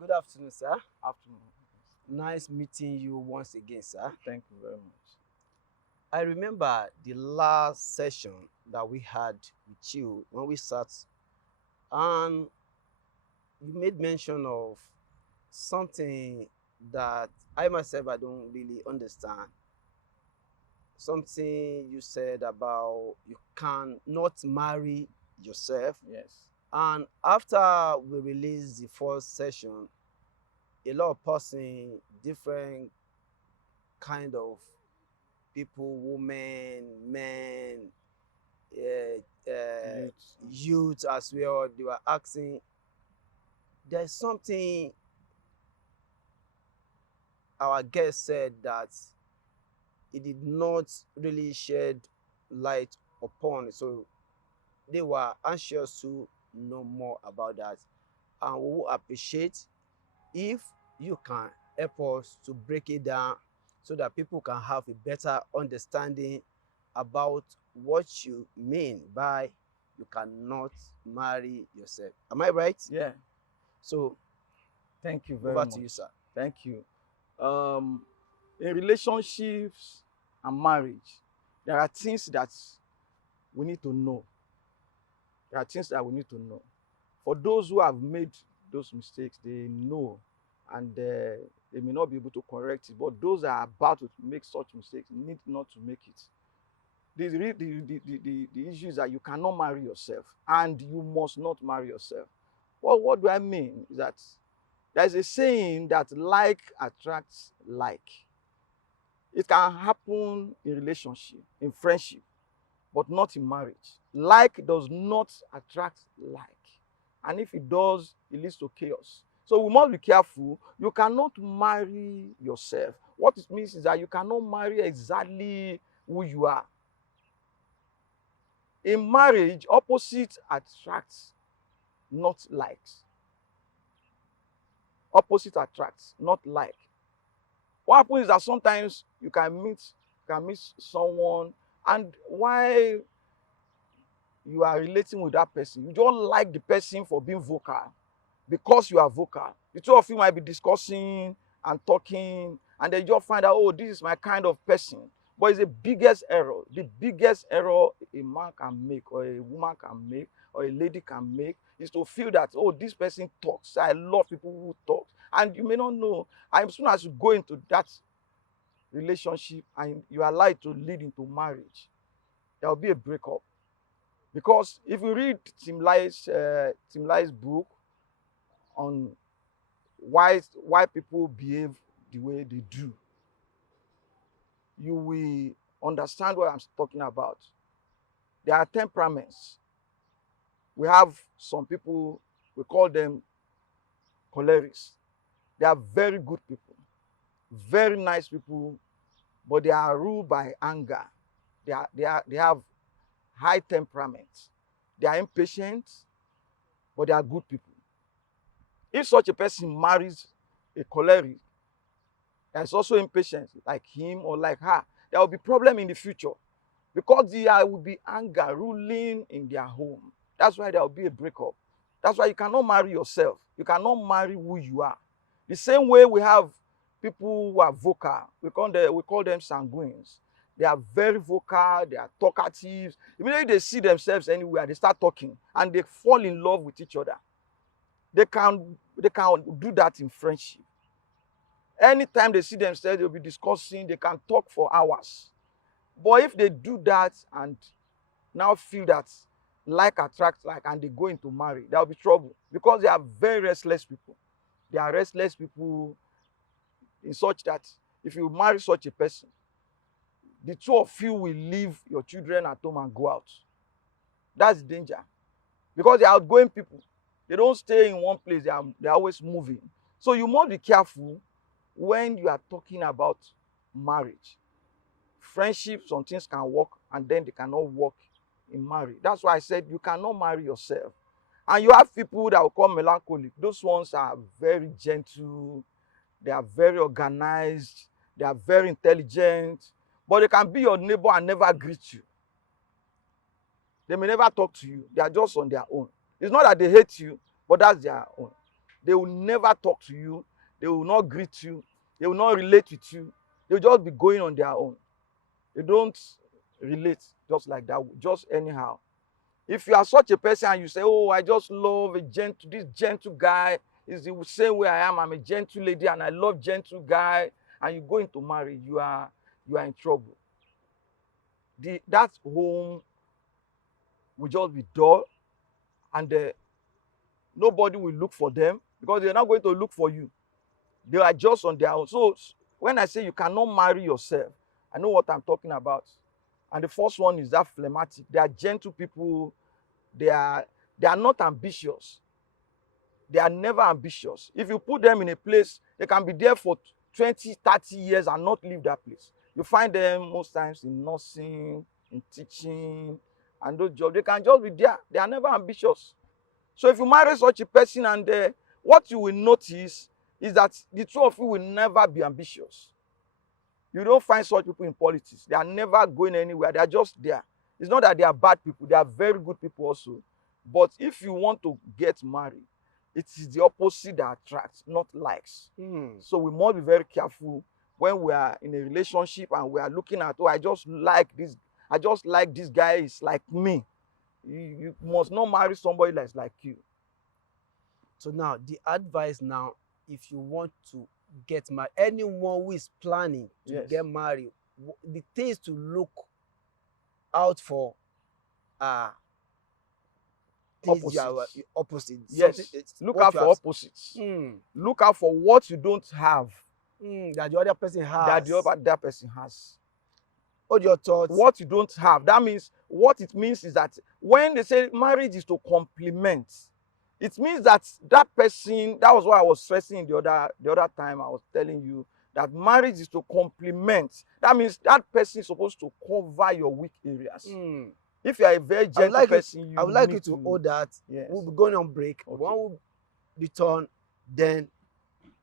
Good afternoon, sir. Afternoon. Nice meeting you once again, sir. Thank you very much. I remember the last session that we had with you when we sat, and you made mention of something that I myself I don't really understand. Something you said about you can not marry yourself. Yes. And after we released the first session, a lot of person, different kind of people, women, men, Youth. youth as well. They were asking, there's something our guest said that he did not really shed light upon. So they were anxious to know more about that. And we will appreciate if you can help us to break it down so that people can have a better understanding about what you mean by you cannot marry yourself. Am I right? Yeah. So Thank you very over to you, much. sir. Thank you. Um, in relationships and marriage, there are things that we need to know. There are things that we need to know. For those who have made those mistakes, they know, and they may not be able to correct it. But those that are about to make such mistakes need not to make it. The issue is that you cannot marry yourself, and you must not marry yourself. Well, what do I mean? Is that there's a saying that like attracts like. It can happen in relationship, in friendship, but not in marriage. Like does not attract like. And if it does, it leads to chaos. So we must be careful. You cannot marry yourself. What it means is that you cannot marry exactly who you are. In marriage, opposite attracts, not likes. Opposite attracts, not like. What happens is that sometimes you can meet someone, and while you are relating with that person, you don't like the person for being vocal. Because you are vocal, the two of you might be discussing and talking, and then you just find out, oh, this is my kind of person. But it's the biggest error. The biggest error a man can make, or a woman can make, or a lady can make, is to feel that, oh, this person talks. I love people who talk. And you may not know. And as soon as you go into that relationship and you allow it to lead into marriage, there will be a breakup. Because if you read Tim Lai's book on why people behave the way they do, you will understand what I'm talking about. There are temperaments. We have some people, we call them cholerics. They are very good people, very nice people, but they are ruled by anger. They have high temperament. They are impatient, but they are good people. If such a person marries a choleric that is also impatient, like him or like her, there will be problem in the future, because there will be anger ruling in their home. That's why there will be a breakup. That's why you cannot marry yourself. You cannot marry who you are. The same way we have people who are vocal, we call them sanguines. They are very vocal, they are talkative. Immediately they see themselves anywhere, they start talking and they fall in love with each other. They can do that in friendship. Anytime they see themselves, they'll be discussing, they can talk for hours. But if they do that and now feel that like attracts like and they go into marriage, there will be trouble, because they are very restless people. They are restless people in such that if you marry such a person, the two of you will leave your children at home and go out. That's the danger, because they are outgoing people. They don't stay in one place, they are always moving. So you must be careful when you are talking about marriage. Friendship, some things can work and then they cannot work in marriage. That's why I said you cannot marry yourself. And you have people that will call melancholic. Those ones are very gentle, they are very organized, they are very intelligent, but they can be your neighbor and never greet you. They may never talk to you. They are just on their own. It's not that they hate you, but that's their own. They will never talk to you. They will not greet you. They will not relate with you. They will just be going on their own. They don't relate just like that, just anyhow. If you are such a person and you say, oh, I just love this gentle guy, is the same way I am. I'm a gentle lady and I love gentle guy, and you go into marriage, you are in trouble. That home will just be dull, and nobody will look for them because they're not going to look for you. They are just on their own. So when I say you cannot marry yourself, I know what I'm talking about. And the first one is that phlegmatic. They are gentle people. They are not ambitious. They are never ambitious. If you put them in a place, they can be there for 20, 30 years and not leave that place. You find them most times in nursing, in teaching, and those jobs. They can just be there. They are never ambitious. So if you marry such a person, and what you will notice is that the two of you will never be ambitious. You don't find such people in politics. They are never going anywhere. They are just there. It's not that they are bad people. They are very good people also. But if you want to get married, it is the opposite that attracts, not likes. So we must be very careful when we are in a relationship and we are looking at, oh, I just like this guy is like me. You must not marry somebody that's like you. So now, the advice now, if you want to get married, anyone who is planning to get married, the things to look out for are opposites. Yes. Look out for opposites. Look out for what you don't have. That the other person has. That the other person has. What your thoughts? What you don't have. That means, what it means is that when they say marriage is to complement, it means that person, that was what I was stressing the other time I was telling you, that marriage is to complement. That means that person is supposed to cover your weak areas. If you are a very gentle person, I would like you to hold that. Yes. We'll be going on break. Okay. When we return, then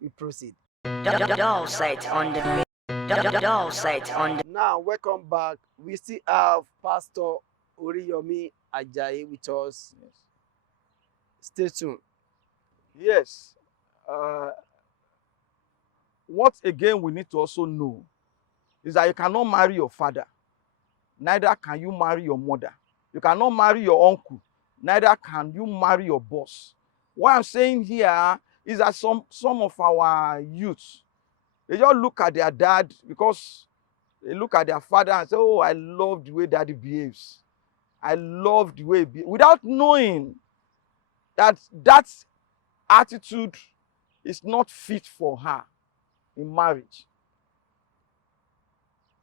we proceed. Doll set on the Now, welcome back. We still have Pastor Oriyomi Ajayi with us. Yes. Stay tuned. Yes. What again we need to also know is that you cannot marry your father. Neither can you marry your mother. You cannot marry your uncle. Neither can you marry your boss. What I'm saying here is that some of our youths, they just look at their dad because they look at their father and say, oh, I love the way daddy behaves. I love the way he behaves. Without knowing that attitude is not fit for her in marriage.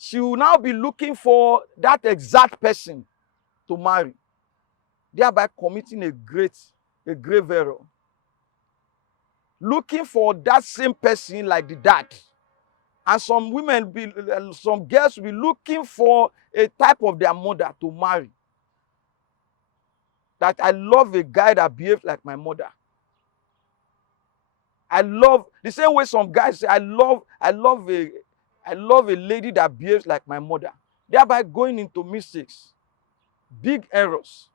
She will now be looking for that exact person to marry, thereby committing a grave error. Looking for that same person like the dad. And some girls will be looking for a type of their mother to marry. That I love a guy that behaves like my mother. I love the same way some guys say, I love a lady that behaves like my mother, thereby going into mistakes, big errors.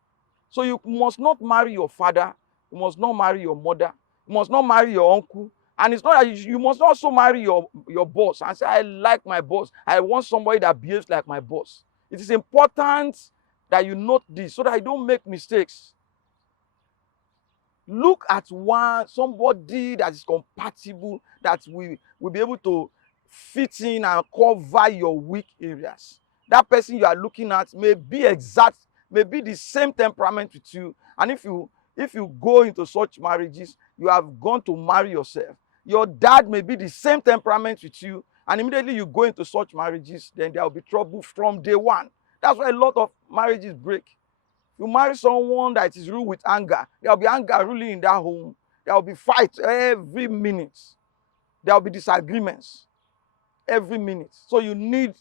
So you must not marry your father, you must not marry your mother, you must not marry your uncle, and it's not that you must also marry your boss and say, I like my boss, I want somebody that behaves like my boss. It is important that you note this so that you don't make mistakes. Look at somebody that is compatible, that will be able to fit in and cover your weak areas. That person you are looking at may be the same temperament with you. And if you go into such marriages, you have gone to marry yourself. Your dad may be the same temperament with you, and immediately you go into such marriages, then there will be trouble from day one. That's why a lot of marriages break. You marry someone that is ruled with anger, there will be anger ruling in that home. There will be fights every minute. There will be disagreements every minute. So you need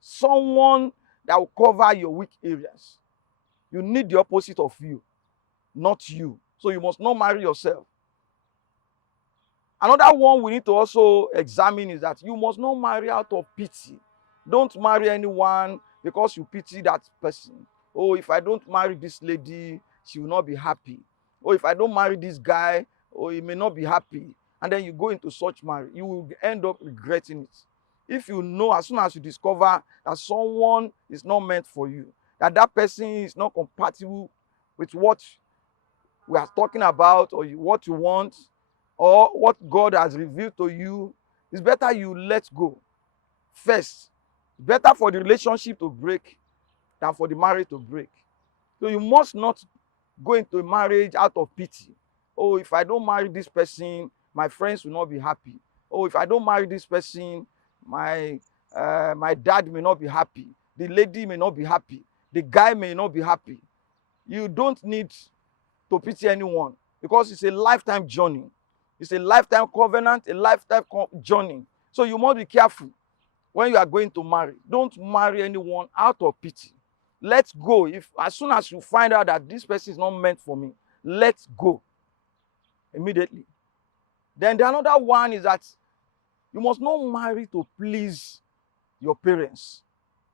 someone that will cover your weak areas. You need the opposite of you, not you. So you must not marry yourself. Another one we need to also examine is that you must not marry out of pity. Don't marry anyone because you pity that person. Oh, if I don't marry this lady, she will not be happy. Oh, if I don't marry this guy, or you may not be happy, and then you go into such marriage, you will end up regretting it. If you know, as soon as you discover that someone is not meant for you, that that person is not compatible with what we are talking about, or what you want, or what God has revealed to you, it's better you let go first. It's better for the relationship to break than for the marriage to break. So you must not go into a marriage out of pity. Oh, if I don't marry this person, my friends will not be happy. Oh, if I don't marry this person, my my dad may not be happy. The lady may not be happy. The guy may not be happy. You don't need to pity anyone, because it's a lifetime journey. It's a lifetime covenant, a lifetime journey. So you must be careful when you are going to marry. Don't marry anyone out of pity. Let's go. If as soon as you find out that this person is not meant for me, let's go immediately. Then the another one is that you must not marry to please your parents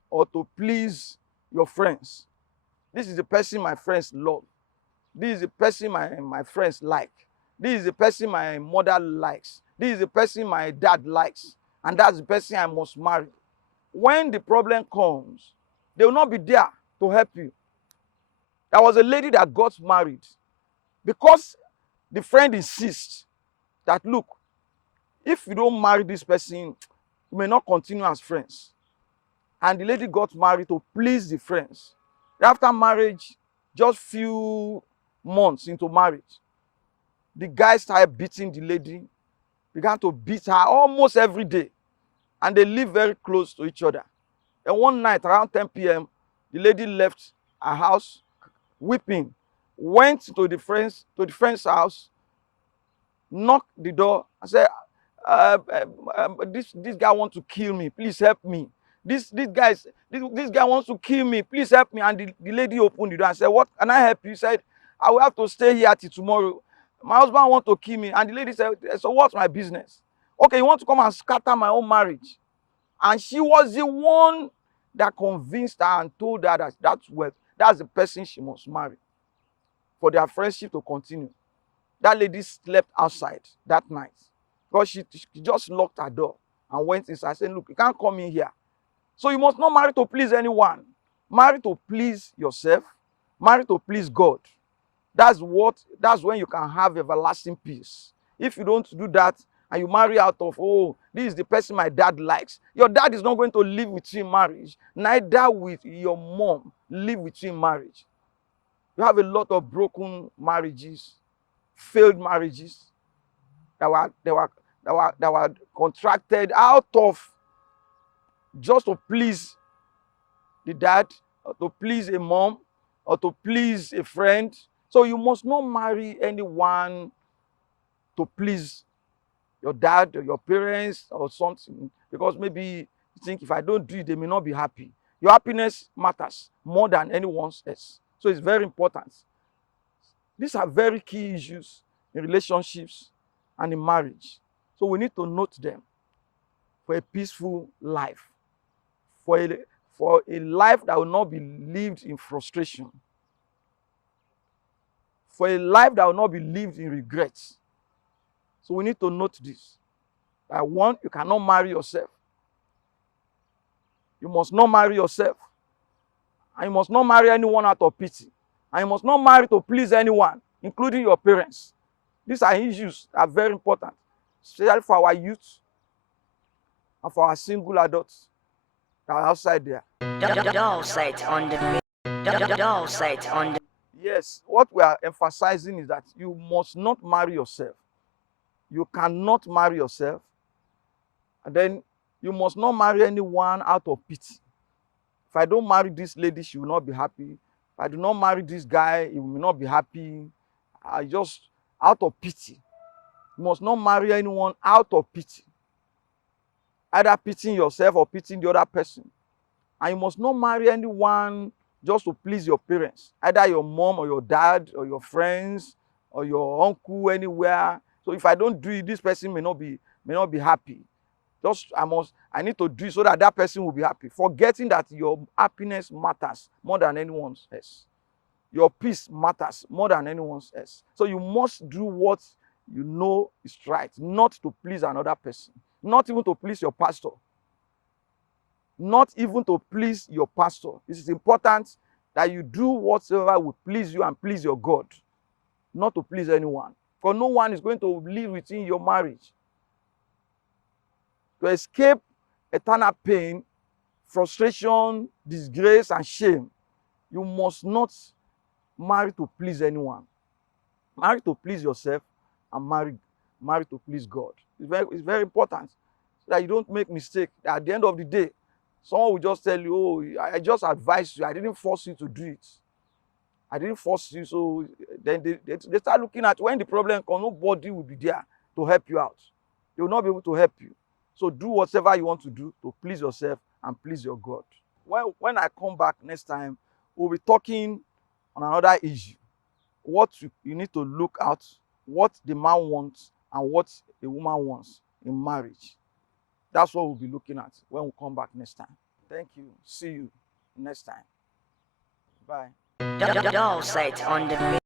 or to please your friends. This is the person my friends love. This is the person my friends like. This is the person my mother likes. This is the person my dad likes. And that's the person I must marry. When the problem comes, they will not be there to help you. There was a lady that got married because the friend insists that, look, if you don't marry this person, you may not continue as friends. And the lady got married to please the friends. After marriage, just few months into marriage, the guy started beating the lady, began to beat her almost every day. And they live very close to each other. And one night around 10 p.m., the lady left her house weeping, went to the friend's house, knocked the door, and said, this guy wants to kill me. Please help me. This guy wants to kill me. Please help me. And the lady opened the door and said, what can I help you? He said, I will have to stay here till tomorrow. My husband wants to kill me. And the lady said, so what's my business? Okay, you want to come and scatter my own marriage? And she was the one that convinced her and told her that that's the person she must marry for their friendship to continue. That lady slept outside that night because she just locked her door and went inside saying, look, you can't come in here. So you must not marry to please anyone. Marry to please yourself. Marry to please God. That's when you can have everlasting peace. If you don't do that and you marry out of, oh, this is the person my dad likes, your dad is not going to live with you in marriage. Neither will your mom live with you in marriage. You have a lot of broken marriages, failed marriages that were contracted out of just to please the dad, or to please a mom, or to please a friend. So you must not marry anyone to please your dad or your parents or something, because maybe you think, if I don't do it, they may not be happy. Your happiness matters more than anyone else. So it's very important. These are very key issues in relationships and in marriage. So we need to note them for a peaceful life, for a life that will not be lived in frustration, for a life that will not be lived in regrets. So we need to note this. That one, you cannot marry yourself. You must not marry yourself. And you must not marry anyone out of pity. And you must not marry to please anyone, including your parents. These are issues that are very important, especially for our youth and for our single adults that are outside there. Doll site on the doll site on the Yes, what we are emphasizing is that you must not marry yourself. You cannot marry yourself. And then you must not marry anyone out of pity. If I don't marry this lady, she will not be happy. If I do not marry this guy, he will not be happy. Just out of pity. You must not marry anyone out of pity. Either pitying yourself or pitying the other person. And you must not marry anyone just to please your parents. Either your mom or your dad or your friends or your uncle anywhere. So if I don't do it, this person may not be happy. I need to do it so that that person will be happy. Forgetting that your happiness matters more than anyone else. Your peace matters more than anyone else. So you must do what you know it's right, not to please another person, not even to please your pastor, not even to please your pastor. It is important that you do whatsoever will please you and please your God, not to please anyone. Because no one is going to live within your marriage. To escape eternal pain, frustration, disgrace, and shame, you must not marry to please anyone. Marry to please yourself and marry to please God. It's very important so that you don't make mistake. At the end of the day, someone will just tell you, oh, I just advised you. I didn't force you to do it. I didn't force you. So then they start looking at when the problem comes, nobody will be there to help you out. They will not be able to help you. So do whatever you want to do to please yourself and please your God. When I come back next time, we'll be talking on another issue. What you need to look out, what the man wants and what a woman wants in marriage. That's what we'll be looking at when we come back next time. Thank you. See you next time. Bye. Doll site on the